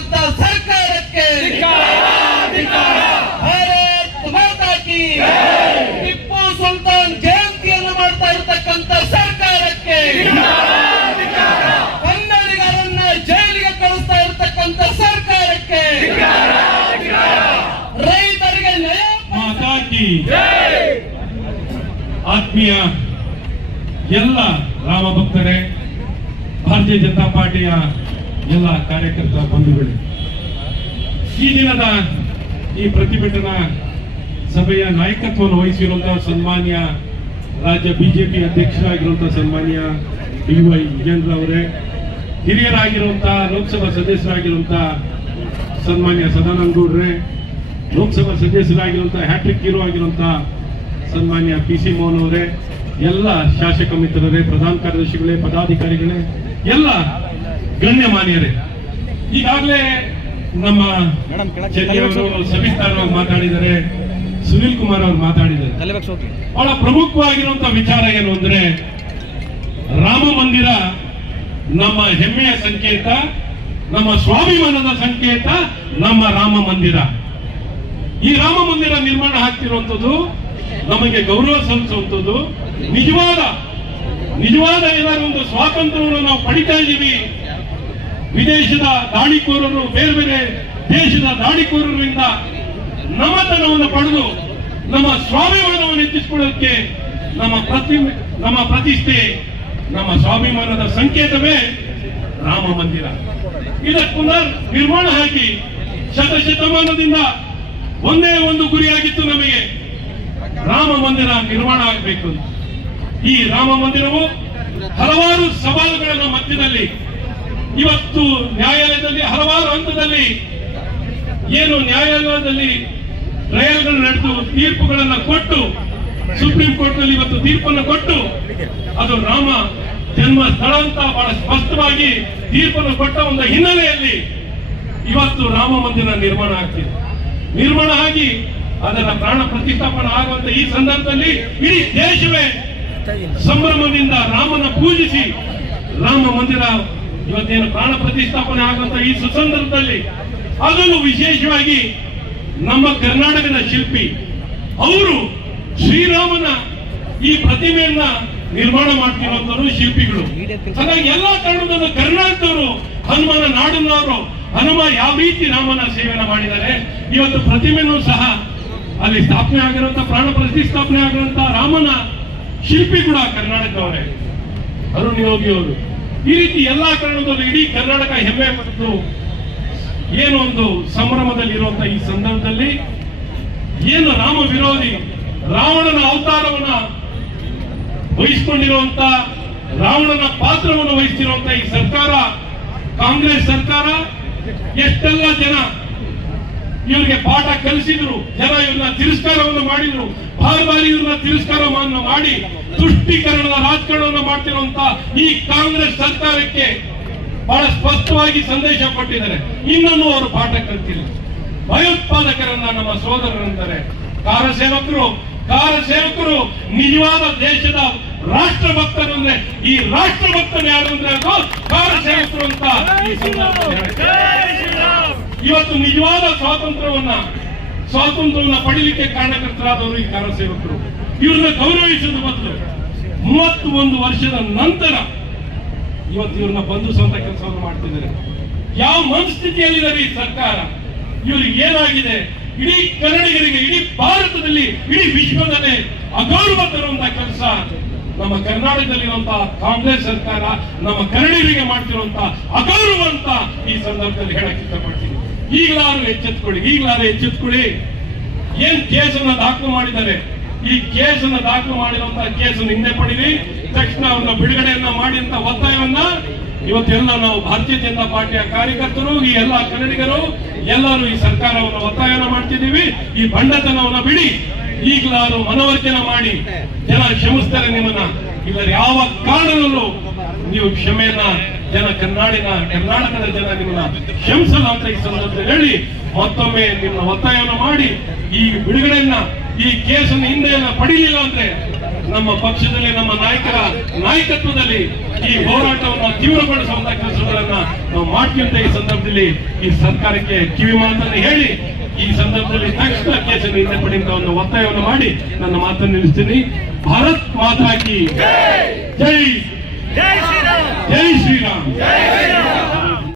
ಮಾಡಿರುವಂತ ಸರ್ಕಾರಕ್ಕೆ ಭಾರತ್ ಟಿಪ್ಪು ಸುಲ್ತಾನ್ ಜಯಂತಿಯನ್ನು ಮಾಡ್ತಾ ಇರತಕ್ಕಂತ ಸರ್ಕಾರಕ್ಕೆ ಕನ್ನಡಿಗರನ್ನ ಜೈಲಿಗೆ ಕಳಿಸ್ತಾ ಇರತಕ್ಕಂತ ಸರ್ಕಾರಕ್ಕೆ ರೈತರಿಗೆ ನ್ಯಾಯ ಮಾತಾ ಆತ್ಮೀಯ ಎಲ್ಲ ರಾಮಭಕ್ತರೇ, ಭಾರತೀಯ ಜನತಾ ಪಾರ್ಟಿಯ ಎಲ್ಲ ಕಾರ್ಯಕರ್ತ ಬಂಧುಗಳು, ಈ ದಿನದ ಈ ಪ್ರತಿಭಟನಾ ಸಭೆಯ ನಾಯಕತ್ವವನ್ನು ವಹಿಸಿರುವಂತಹ ಸನ್ಮಾನ್ಯ ರಾಜ್ಯ ಬಿಜೆಪಿ ಅಧ್ಯಕ್ಷರಾಗಿರುವಂತಹ ಸನ್ಮಾನ್ಯ ಡಿ ವೈ ವಿಜೇಂದ್ರ ಅವರೇ, ಹಿರಿಯರಾಗಿರುವಂತಹ ಲೋಕಸಭಾ ಸದಸ್ಯರಾಗಿರುವಂತಹ ಸನ್ಮಾನ್ಯ ಸದಾನಂದ ಗೌಡ್ರೆ, ಲೋಕಸಭಾ ಸದಸ್ಯರಾಗಿರುವಂತಹ ಹ್ಯಾಟ್ರಿಕ್ ಹೀರೋ ಆಗಿರುವಂತಹ ಸನ್ಮಾನ್ಯ ಪಿ ಸಿ ಮೋಹನ್ ಅವರೇ, ಎಲ್ಲ ಶಾಸಕ ಮಿತ್ರರೇ, ಪ್ರಧಾನ ಕಾರ್ಯದರ್ಶಿಗಳೇ, ಪದಾಧಿಕಾರಿಗಳೇ, ಎಲ್ಲ ಗಣ್ಯಮಾನ್ಯರೇ ಈಗಾಗಲೇ ನಮ್ಮ ಸವಿತಾ ಅವರು ಸವಿಸ್ತಾರವಾಗಿ ಮಾತಾಡಿದ್ದಾರೆ ಸುನಿಲ್ ಕುಮಾರ್ ಅವರು ಮಾತಾಡಿದ್ದಾರೆ. ಬಹಳ ಪ್ರಮುಖವಾಗಿರುವಂತಹ ವಿಚಾರ ಏನು ಅಂದ್ರೆ ರಾಮ ಮಂದಿರ ನಮ್ಮ ಹೆಮ್ಮೆಯ ಸಂಕೇತ ನಮ್ಮ ಸ್ವಾಭಿಮಾನದ ಸಂಕೇತ ನಮ್ಮ ರಾಮ ಮಂದಿರ. ಈ ರಾಮ ಮಂದಿರ ನಿರ್ಮಾಣ ಆಗ್ತಿರುವಂಥದ್ದು ನಮಗೆ ಗೌರವ ಸಲ್ಲಿಸುವಂಥದ್ದು ನಿಜವಾದ ನಿಜವಾದ ಏನಾದ್ರು ಒಂದು ಸ್ವಾತಂತ್ರ್ಯವನ್ನು ನಾವು ಪಡಿತಾ ಇದ್ದೀವಿ ವಿದೇಶದ ದಾಳಿಕೋರರು ಬೇರೆ ಬೇರೆ ದೇಶದ ದಾಳಿಕೋರರಿಂದ ನಮತನವನ್ನು ಪಡೆದು ನಮ್ಮ ಸ್ವಾಭಿಮಾನವನ್ನು ಹೆಚ್ಚಿಸಿಕೊಳ್ಳೋದಕ್ಕೆ ನಮ್ಮ ಪ್ರತಿ, ನಮ್ಮ ಪ್ರತಿಷ್ಠೆ, ನಮ್ಮ ಸ್ವಾಭಿಮಾನದ ಸಂಕೇತವೇ ರಾಮ ಮಂದಿರ ಇದಕ್ಕೆ ಪುನರ್ ನಿರ್ಮಾಣ ಹಾಕಿ ಶತಶತಮಾನದಿಂದ ಒಂದೇ ಒಂದು ಗುರಿಯಾಗಿತ್ತು ನಮಗೆ ರಾಮ ಮಂದಿರ ನಿರ್ಮಾಣ ಆಗಬೇಕು. ಈ ರಾಮ ಮಂದಿರವು ಹಲವಾರು ಸವಾಲುಗಳ ಮಧ್ಯದಲ್ಲಿ ಇವತ್ತು ನ್ಯಾಯಾಲಯದಲ್ಲಿ ಹಲವಾರು ಹಂತದಲ್ಲಿ ಏನು ನ್ಯಾಯಾಲಯದಲ್ಲಿ ಟ್ರಯಲ್ಗಳು ನಡೆದು ತೀರ್ಪುಗಳನ್ನು ಕೊಟ್ಟು, ಸುಪ್ರೀಂ ಕೋರ್ಟ್ನಲ್ಲಿ ಇವತ್ತು ತೀರ್ಪನ್ನು ಕೊಟ್ಟು, ಅದು ರಾಮ ಜನ್ಮ ಸ್ಥಳ ಅಂತ ಬಹಳ ಸ್ಪಷ್ಟವಾಗಿ ತೀರ್ಪನ್ನು ಕೊಟ್ಟ ಒಂದು ಹಿನ್ನೆಲೆಯಲ್ಲಿ ಇವತ್ತು ರಾಮ ಮಂದಿರ ನಿರ್ಮಾಣ ಆಗ್ತಿದೆ. ನಿರ್ಮಾಣ ಆಗಿ ಅದರ ಪ್ರಾಣ ಪ್ರತಿಷ್ಠಾಪನೆ ಆಗುವಂತ ಈ ಸಂದರ್ಭದಲ್ಲಿ ಇಡೀ ದೇಶವೇ ಸಂಭ್ರಮದಿಂದ ರಾಮನ ಪೂಜಿಸಿ ರಾಮ ಮಂದಿರ ಇವತ್ತೇನು ಪ್ರಾಣ ಪ್ರತಿಷ್ಠಾಪನೆ ಆಗುವಂತ ಈ ಸುಸಂದರ್ಭದಲ್ಲಿ ಅದನ್ನು ವಿಶೇಷವಾಗಿ ನಮ್ಮ ಕರ್ನಾಟಕದ ಶಿಲ್ಪಿ ಅವರು ಶ್ರೀರಾಮನ ಈ ಪ್ರತಿಮೆಯನ್ನ ನಿರ್ಮಾಣ ಮಾಡ್ತಿರುವಂತವರು ಶಿಲ್ಪಿಗಳು. ಹಾಗಾಗಿ ಎಲ್ಲಾ ಕಾರಣದಲ್ಲೂ ಕರ್ನಾಟಕದವರು ಹನುಮಾನ ನಾಡಿನವರು ಹನುಮ ಯಾವ ರೀತಿ ರಾಮನ ಸೇವೆಯನ್ನು ಮಾಡಿದ್ದಾರೆ, ಇವತ್ತು ಪ್ರತಿಮೆನೂ ಸಹ ಅಲ್ಲಿ ಸ್ಥಾಪನೆ ಆಗಿರುವಂತ, ಪ್ರಾಣ ಪ್ರತಿಷ್ಠಾಪನೆ ಆಗಿರುವಂತ ರಾಮನ ಶಿಲ್ಪಿ ಕೂಡ ಕರ್ನಾಟಕದವರೇ. ಅರುಣ್ ಯೋಗಿ ಅವರು. ಈ ರೀತಿ ಎಲ್ಲಾ ಕಾರಣದಲ್ಲೂ ಇಡೀ ಕರ್ನಾಟಕ ಹೆಮ್ಮೆ ಪಟ್ಟು ಏನು ಒಂದು ಸಂಭ್ರಮದಲ್ಲಿ ಇರುವಂತ ಈ ಸಂದರ್ಭದಲ್ಲಿ ಏನು ರಾಮ ವಿರೋಧಿ ರಾವಣನ ಅವತಾರವನ್ನ ವಹಿಸಿಕೊಂಡಿರುವಂತ, ರಾವಣನ ಪಾತ್ರವನ್ನು ವಹಿಸಿರುವಂತ ಈ ಸರ್ಕಾರ, ಕಾಂಗ್ರೆಸ್ ಸರ್ಕಾರ, ಎಷ್ಟೆಲ್ಲ ಜನ ಇವರಿಗೆ ಪಾಠ ಕಲಿಸಿದ್ರು, ಜನ ಇವ್ರನ್ನ ತಿರಸ್ಕಾರವನ್ನು ಮಾಡಿದ್ರು ಬಾರಿ ಬಾರಿ ಇವ್ರನ್ನ ತಿರಸ್ಕಾರವನ್ನು ಮಾಡಿ ತುಷ್ಟೀಕರಣದ ರಾಜಕಾರಣವನ್ನು ಮಾಡ್ತಿರುವಂತ ಈ ಕಾಂಗ್ರೆಸ್ ಸರ್ಕಾರಕ್ಕೆ ಬಹಳ ಸ್ಪಷ್ಟವಾಗಿ ಸಂದೇಶ ಕೊಟ್ಟಿದ್ದಾರೆ. ಇನ್ನೂ ಅವರು ಪಾಠ ಕಲ್ತಿಲ್ಲ. ಭಯೋತ್ಪಾದಕರನ್ನ ನಮ್ಮ ಸೋದರರಂತಾರೆ ಕಾರ ಸೇವಕರು ಕಾರ ಸೇವಕರು ನಿಜವಾದ ದೇಶದ ರಾಷ್ಟ್ರಭಕ್ತರು ಅಂದ್ರೆ ಈ ರಾಷ್ಟ್ರಭಕ್ತರು ಯಾರು ಅಂದ್ರೆ ಅದು ಕಾರ ಸೇವಕರು ಅಂತ ಇವತ್ತು ನಿಜವಾದ ಸ್ವಾತಂತ್ರ್ಯವನ್ನ ಸ್ವಾತಂತ್ರ್ಯವನ್ನ ಪಡೀಲಿಕ್ಕೆ ಕಾರಣಕರ್ತರಾದವರು ಈ ಕಾರ ಸೇವಕರು ಇವ್ರನ್ನ ಗೌರವಿಸೋದು ಬದಲು ಮೂವತ್ತು ಒಂದು ವರ್ಷದ ನಂತರ ಇವತ್ತು ಇವ್ರನ್ನ ಬಂಧಿಸುವಂತ ಕೆಲಸವನ್ನು ಮಾಡ್ತಿದ್ದಾರೆ. ಯಾವ ಮನಸ್ಥಿತಿಯಲ್ಲಿದ್ದಾರೆ ಈ ಸರ್ಕಾರ? ಇವ್ರಿಗೆ ಏನಾಗಿದೆ? ಇಡೀ ಕನ್ನಡಿಗರಿಗೆ, ಇಡೀ ಭಾರತದಲ್ಲಿ, ಇಡೀ ವಿಶ್ವದಲ್ಲೇ ಅಗೌರವ ತರುವಂತ ಕೆಲಸ. ನಮ್ಮ ಕರ್ನಾಟಕದಲ್ಲಿರುವಂತಹ ಕಾಂಗ್ರೆಸ್ ಸರ್ಕಾರ ನಮ್ಮ ಕನ್ನಡಿಗರಿಗೆ ಮಾಡ್ತಿರುವಂತಹ ಅಗೌರವ ಅಂತ ಈ ಸಂದರ್ಭದಲ್ಲಿ ಹೇಳಕ್ ಇಷ್ಟಪಡ್ತೀನಿ. ಈಗಲಾರು ಎಚ್ಚೆತ್ಕೊಳ್ಳಿ ಈಗಲಾರು ಎಚ್ಚೆತ್ಕೊಳ್ಳಿ. ಏನ್ ಕೇಸನ್ನ ದಾಖಲು ಮಾಡಿದ್ದಾರೆ? ಈ ಕೇಸನ್ನ ದಾಖಲು ಮಾಡಿರುವಂತಹ ಕೇಸನ್ನು ಹಿಂದೆ ಪಡೀರಿ. ತಕ್ಷಣ ಅವ್ರನ್ನ ಬಿಡುಗಡೆಯನ್ನ ಮಾಡಿ ಅಂತ ಒತ್ತಾಯವನ್ನ ಇವತ್ತೆಲ್ಲ ನಾವು ಭಾರತೀಯ ಜನತಾ ಪಾರ್ಟಿಯ ಕಾರ್ಯಕರ್ತರು, ಈ ಎಲ್ಲ ಕನ್ನಡಿಗರು ಎಲ್ಲರೂ ಈ ಸರ್ಕಾರವನ್ನು ಒತ್ತಾಯನ ಮಾಡ್ತಿದ್ದೀವಿ. ಈ ಬಂಡತನವನ್ನ ಬಿಡಿ. ಈಗಲಾರು ಮನವರ್ಜನೆ ಮಾಡಿ. ಜನ ಕ್ಷಮಿಸ್ತಾರೆ ನಿಮ್ಮನ್ನ. ಇಲ್ಲ ಯಾವ ಕಾರಣದಲ್ಲೂ ನೀವು ಕ್ಷಮೆಯನ್ನ ಜನ ಕರ್ನಾಡಿನ, ಕರ್ನಾಟಕದ ಜನ ನಿಮ್ಮನ್ನ ಕ್ಷಮಿಸಲ್ಲ ಅಂತ ಈ ಸಂದರ್ಭದಲ್ಲಿ ಹೇಳಿ ಮತ್ತೊಮ್ಮೆ ನಿಮ್ಮ ಒತ್ತಾಯವನ್ನು ಮಾಡಿ ಈ ಬಿಡುಗಡೆಯನ್ನ, ಈ ಕೇಸನ್ನು ಹಿಂದೆ ಎಲ್ಲ ಪಡೀಲಿಲ್ಲ ಅಂದ್ರೆ ನಮ್ಮ ಪಕ್ಷದಲ್ಲಿ, ನಮ್ಮ ನಾಯಕರ ನಾಯಕತ್ವದಲ್ಲಿ ಈ ಹೋರಾಟವನ್ನು ತೀವ್ರಗೊಳಿಸುವಂತ ಕೆಲಸಗಳನ್ನ ನಾವು ಮಾಡ್ತೀವಿ ಈ ಸಂದರ್ಭದಲ್ಲಿ ಈ ಸರ್ಕಾರಕ್ಕೆ ಕಿವಿ ಮಾತನ್ನು ಹೇಳಿ ಈ ಸಂದರ್ಭದಲ್ಲಿ ತಕ್ಷಣ ಕೇಸನ್ನು ಹಿಂದೆ ಪಡೆಯುವಂತ ಒಂದು ಒತ್ತಾಯವನ್ನು ಮಾಡಿ ನನ್ನ ಮಾತನ್ನು ನಿಲ್ಲಿಸ್ತೀನಿ. ಭಾರತ್ ಮಾತಾಕಿ ಜೈ! ಜೈ జై శ్రీరామ్